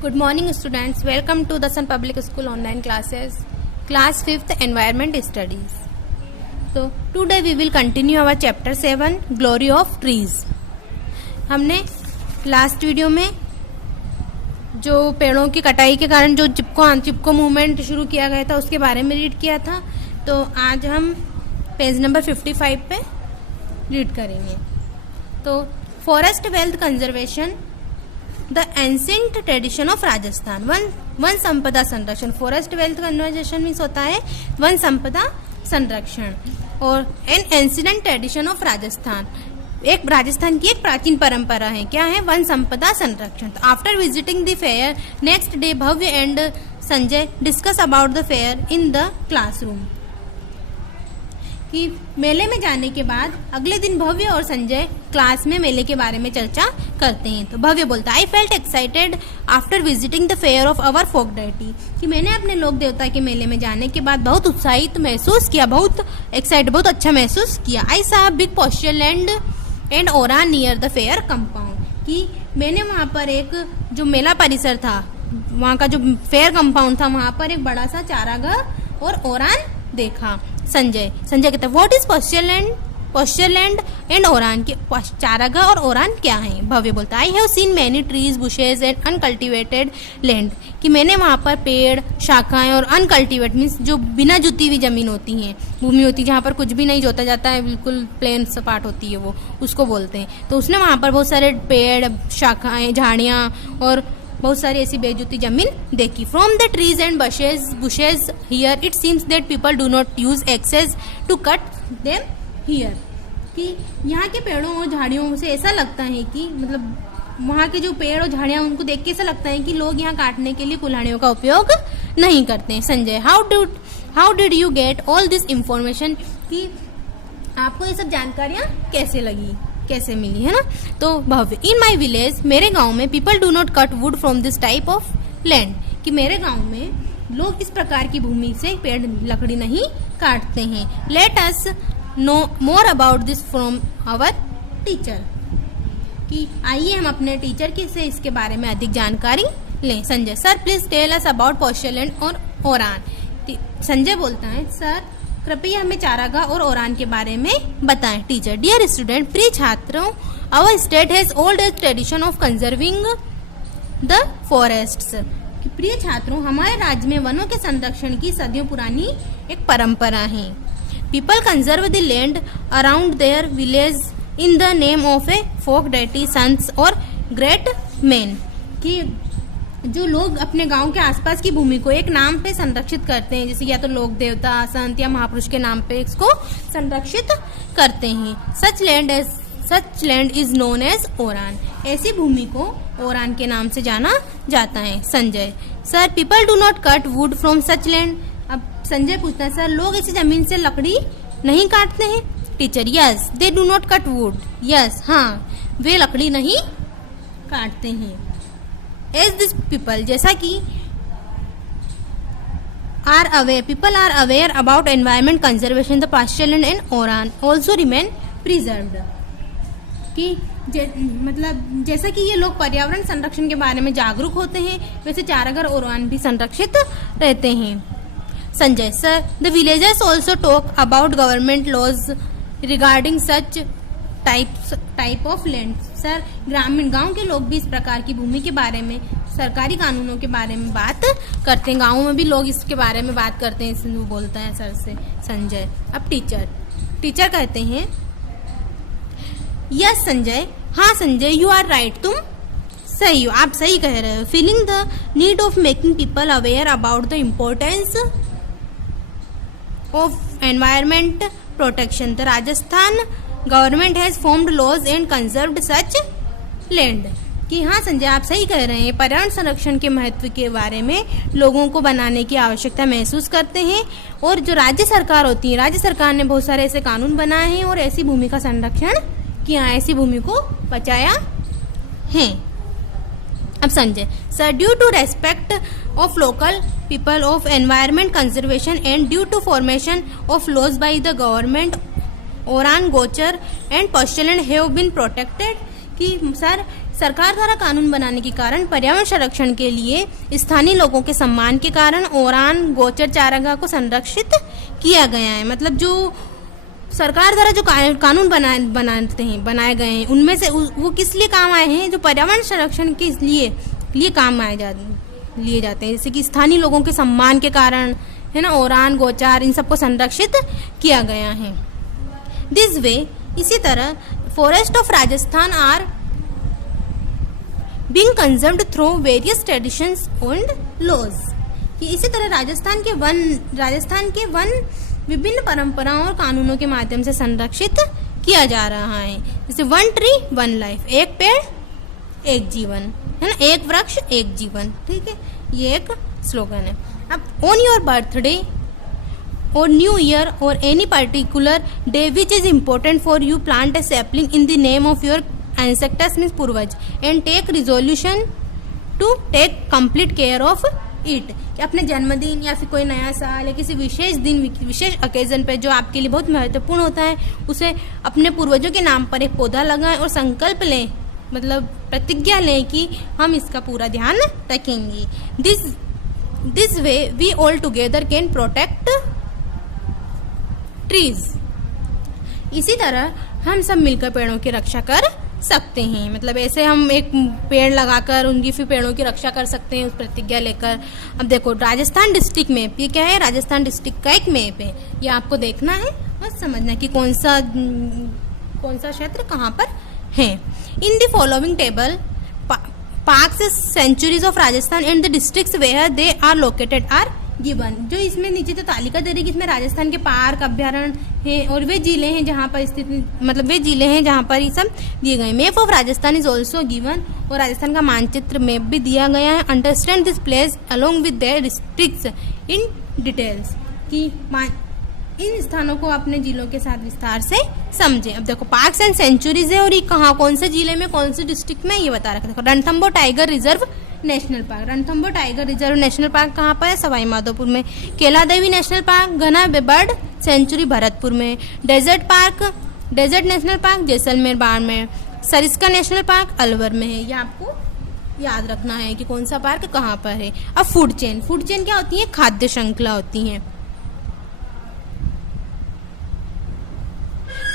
Good morning students, welcome to the Sun Public School online classes, class 5th environment studies. So today we will continue our chapter 7 glory of trees. हमने last video में जो पेड़ों की कटाई के कारण जो चिपको मूवमेंट शुरू किया गया था उसके बारे में रीड किया था। तो आज हम पेज नंबर 55 पे रीड करेंगे। तो forest wealth conservation the ancient tradition of Rajasthan, one संपदा संरक्षण। फॉरेस्ट वेल्थ कंजर्वेशन मीन्स होता है वन संपदा संरक्षण और N ancient tradition of Rajasthan, एक राजस्थान की एक प्राचीन परंपरा है। क्या है? वन संपदा संरक्षण। तो after visiting the fair next day Bhavya and Sanjay discuss about the fair in the classroom. कि मेले में जाने के बाद अगले दिन भव्य और संजय क्लास में मेले के बारे में चर्चा करते हैं। तो भव्य बोलता है, I felt excited after visiting the fair of our folk deity, कि मैंने अपने लोक देवता के मेले में जाने के बाद बहुत उत्साहित महसूस किया, बहुत एक्साइटेड, बहुत अच्छा महसूस किया। आई सा big posture land and Ouran near the fair compound, कि मैंने वहाँ पर एक जो मेला परिसर था, वहाँ का जो फेयर कंपाउंड था, वहाँ पर एक बड़ा सा चारागाह और ओरान देखा। संजय कहता है, what is posture land and Ouran, के चारागाह और ओरान क्या है? भव्य बोलता है, I have seen many trees bushes and uncultivated land, कि मैंने वहाँ पर पेड़, शाखाएं और अनकल्टिवेट मीन्स जो बिना जुती हुई जमीन होती है, भूमि होती है जहाँ पर कुछ भी नहीं जोता जाता है, बिल्कुल प्लेन सपाट होती है, वो उसको बोलते हैं। तो उसने वहाँ पर बहुत सारे पेड़, शाखाएं, झाड़ियाँ और बहुत सारी ऐसी बेजुती जमीन देखी। From the trees and bushes here it seems that people do not use axes to cut them here, कि यहाँ के पेड़ों और झाड़ियों से ऐसा लगता है कि मतलब वहाँ के जो पेड़ और झाड़ियाँ उनको देख के ऐसा लगता है कि लोग यहाँ काटने के लिए कुल्हाड़ियों का उपयोग नहीं करते हैं। Sanjay, how did you get all this information, कि आपको ये सब जानकारियाँ कैसे लगी, कैसे मिली, है ना? तो भव्य, इन माई विलेज, मेरे गांव में people do not cut wood from this type of land, कि मेरे गांव में लोग इस प्रकार की भूमि से पेड़ लकड़ी नहीं काटते हैं। Let us know more about this from our teacher, कि आइए हम अपने टीचर से इसके बारे में अधिक जानकारी लें। Sanjay, sir please tell us about pasture land और ओरान। संजय बोलता है, सर कृपया हमें चारागाह और ओरान के बारे में बताएं। टीचर, डियर स्टूडेंट, प्रिय छात्रों, our state has old tradition of conserving the forests, कि प्रिय छात्रों, हमारे राज्य में वनों के संरक्षण की सदियों पुरानी एक परंपरा है। People conserve the land around their village in the name of a folk deity sons और ग्रेट मैन, कि जो लोग अपने गांव के आसपास की भूमि को एक नाम पे संरक्षित करते हैं, जैसे या तो लोक देवता, संत या महापुरुष के नाम पे इसको संरक्षित करते हैं। Such land is known as Oran, ऐसी भूमि को ओरान के नाम से जाना जाता है। Sanjay, sir people do not cut wood from such land. अब संजय पूछता है, सर लोग ऐसी जमीन से लकड़ी नहीं काटते हैं? Teacher, yes they do not cut would, yes हाँ, वे लकड़ी नहीं काटते हैं। एज दिस पीपल, जैसा कि people are aware about environment conservation, the pasture land and oran also remain preserved, कि मतलब जैसा कि ये लोग पर्यावरण संरक्षण के बारे में जागरूक होते हैं, वैसे चारागाह और ओरान भी संरक्षित रहते हैं। Sanjay, sir the villagers also talk about government laws regarding such type of land. Sir ग्रामीण गांव के लोग भी इस प्रकार की भूमि के बारे में, सरकारी कानूनों के बारे में बात करते हैं। गाँवों में भी लोग इसके बारे में बात करते हैं, इसलिए वो बोलता है सर से। संजय, अब टीचर कहते हैं, यस संजय, हाँ संजय, यू आर राइट, तुम सही हो, आप सही कह रहे हो। Feeling the need of making people aware about the importance of environment protection, the Rajasthan government has formed laws and conserved such land, कि हाँ संजय आप सही कह रहे हैं, पर्यावरण संरक्षण के महत्व के बारे में लोगों को बनाने की आवश्यकता महसूस करते हैं, और जो राज्य सरकार होती है, राज्य सरकार ने बहुत सारे ऐसे कानून बनाए हैं और ऐसी भूमि का संरक्षण किया, ऐसी भूमि को बचाया है। अब Sanjay, sir due to respect of local people of environment conservation and due to formation of laws by the government, Oran, gochar and pasture land have been protected, कि सर सरकार द्वारा कानून बनाने के कारण पर्यावरण संरक्षण के लिए स्थानीय लोगों के सम्मान के कारण ओरान गोचर चारागाह को संरक्षित किया गया है। मतलब जो सरकार द्वारा जो कानून बनाए गए हैं उनमें से वो किस लिए काम आए हैं, जो पर्यावरण संरक्षण के लिए काम लिए जाते हैं। जैसे कि स्थानीय लोगों के सम्मान के कारण, है ना, ओरान गोचार इन सबको संरक्षित किया गया है। दिस वे, इसी तरह forest of Rajasthan are being conserved through various traditions and laws, कि इसी तरह राजस्थान के वन विभिन्न परंपराओं और कानूनों के माध्यम से संरक्षित किया जा रहा है। जैसे 1 ट्री 1 लाइफ, एक पेड़ एक जीवन, है ना, एक वृक्ष एक जीवन, ठीक है, ये एक स्लोगन है। अब ऑन योर बर्थडे और न्यू ईयर और any particular day which is important for you, plant a sapling in the name of your ancestors means पूर्वज and take resolution to take complete care of it. कि अपने जन्मदिन या फिर कोई नया साल या किसी विशेष दिन, विशेष ओकेजन पे जो आपके लिए बहुत महत्वपूर्ण होता है, उसे अपने पूर्वजों के नाम पर एक पौधा लगाएं और संकल्प लें, मतलब प्रतिज्ञा लें कि हम इसका पूरा ध्यान रखेंगे। This way we all together can protect trees. इसी तरह हम सब मिलकर पेड़ों की रक्षा कर सकते हैं। मतलब ऐसे हम एक पेड़ लगाकर उनकी फिर पेड़ों की रक्षा कर सकते हैं उस प्रतिज्ञा लेकर। अब देखो राजस्थान डिस्ट्रिक्ट मैप, ये क्या है, राजस्थान डिस्ट्रिक्ट का एक मैप है। ये आपको देखना है, बस समझना कि कौन सा क्षेत्र कहाँ पर है। In the following table parks sanctuaries of Rajasthan and the districts where they are located are given. जो इसमें नीचे जो तालिका दे रही है, इसमें राजस्थान के पार्क, अभ्यारण्य हैं और वे जिले हैं जहाँ पर स्थित, मतलब वे जिले हैं जहाँ पर ये सब दिए गए। Map of Rajasthan is also given, और राजस्थान का मानचित्र मैप भी दिया गया है। Understand this place along with their districts in details, कि इन स्थानों को अपने जिलों के साथ विस्तार से समझें। अब देखो पार्क्स एंड सेंचुरीज है, और ये कहाँ, कौन से जिले में, कौन से डिस्ट्रिक्ट में, ये बता रखा। देखो Ranthambore tiger reserve national park, Ranthambore tiger reserve national park कहाँ पर है, सवाई माधोपुर में। Kela Devi national park, Ghana bird sanctuary Bharatpur में। Desert national park Jaisalmer Barmer. Sariska national park Alwar में है। ये आपको याद रखना है कि कौन सा पार्क कहाँ पर है। अब फूड चेन क्या होती है, खाद्य श्रृंखला होती है।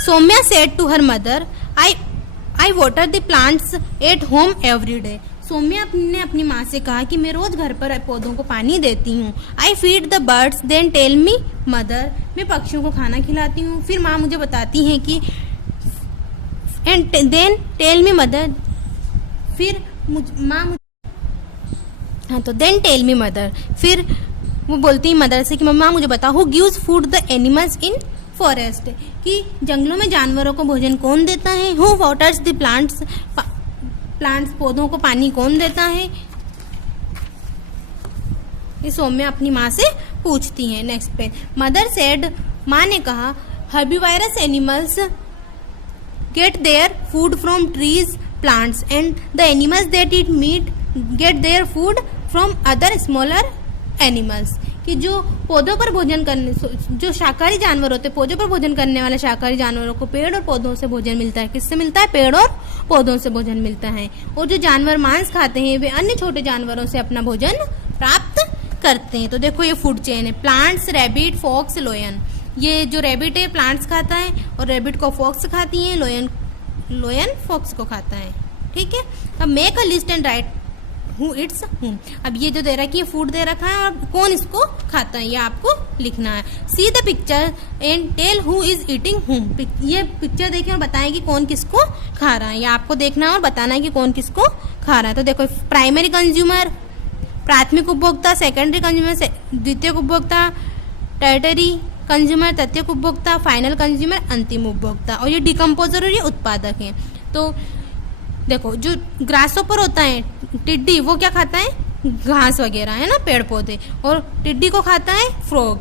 Saumya said to her mother, I water the plants at home every डे। सोम्या ने अपनी माँ से कहा कि मैं रोज घर पर पौधों को पानी देती हूँ। I feed the birds then tell me mother, मैं पक्षियों को खाना खिलाती हूँ, फिर माँ मुझे बताती हैं कि and then tell me mother, फिर हाँ तो देन टेल मी मदर, फिर वो बोलती है मदर से कि मम्मा मुझे बताओ, who gives food the animals in forest, कि जंगलों में जानवरों को भोजन कौन देता है। हु वाटर्स द प्लांट्स, पौधों को पानी कौन देता है। ये सौम्या अपनी माँ से पूछती है। नेक्स्ट पेज, मदर सेड, माँ ने कहा, herbivorous animals get their food from trees plants and the animals that eat meat get their food from other smaller animals, कि जो पौधों पर भोजन करने, जो शाकाहारी जानवर होते हैं, पौधों पर भोजन करने वाले शाकाहारी जानवरों को पेड़ और पौधों से भोजन मिलता है। किससे मिलता है, पेड़ और पौधों से भोजन मिलता है। और जो जानवर मांस खाते हैं वे अन्य छोटे जानवरों से अपना भोजन प्राप्त करते हैं। तो देखो ये फूड चेन है। Plants, rabbit, fox, lion. ये जो रैबिट है प्लांट्स खाता है और रैबिट को फॉक्स खाती है, लोयन फॉक्स को खाता है। ठीक है, अब make a list and right who it's हुम। अब ये जो दे रखा है, ये फूड दे रखा है और कौन इसको खाता है ये आपको लिखना है। See the picture and tell who is eating whom. ये पिक्चर देखें और बताएं कि कौन किसको खा रहा है। ये आपको देखना है और बताना है कि कौन किसको खा रहा है। तो देखो, प्राइमरी कंज्यूमर प्राथमिक उपभोक्ता, सेकेंडरी कंज्यूमर द्वितीय उपभोक्ता, टर्टरी कंज्यूमर तृतीय उपभोक्ता, फाइनल कंज्यूमर अंतिम उपभोक्ता। और ये डिकम्पोजर और ये उत्पादक है। तो देखो, जो ग्रासोपर होता है टिड्डी, वो क्या खाता है, घास वगैरह, है ना, पेड़ पौधे। और टिड्डी को खाता है फ्रॉग,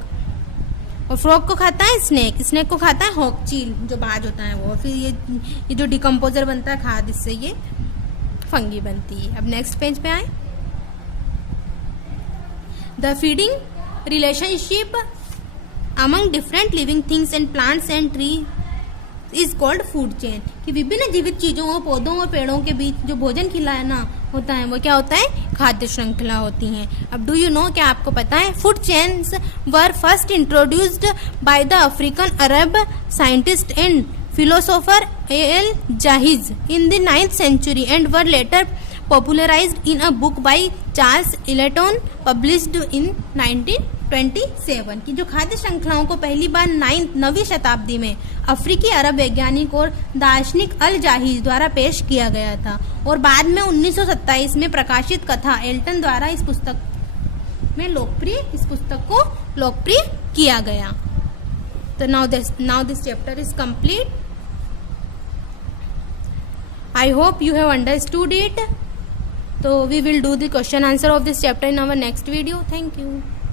और फ्रॉग को खाता है स्नेक को खाता है हॉक चील, जो बाज होता है वो। फिर ये जो डिकम्पोजर बनता है खाद, इससे ये फंगी बनती है। अब नेक्स्ट पेज पे आए। The feeding relationship among different living things and plants and is called food chain, कि विभिन्न जीवित चीजों और पौधों और पेड़ों के बीच जो भोजन खिलाना होता है वो क्या होता है, खाद्य श्रृंखला होती है। अब डू यू नो, क्या आपको पता है, food chains were first introduced by the African Arab scientist and philosopher A.L. Jahiz in the 9th century and were later popularized in a book by Charles Elton published in 1927। की जो खाद्य श्रृंखलाओं को पहली बार 9वीं शताब्दी में अफ्रीकी अरब वैज्ञानिक और दार्शनिक अल जाहिज द्वारा पेश किया गया था और बाद में 1927 में प्रकाशित कथा एल्टन द्वारा इस पुस्तक को लोकप्रिय किया गया। तो now this chapter is complete. I hope you have understood it. So we will do the question answer of this chapter in our next video. Thank you.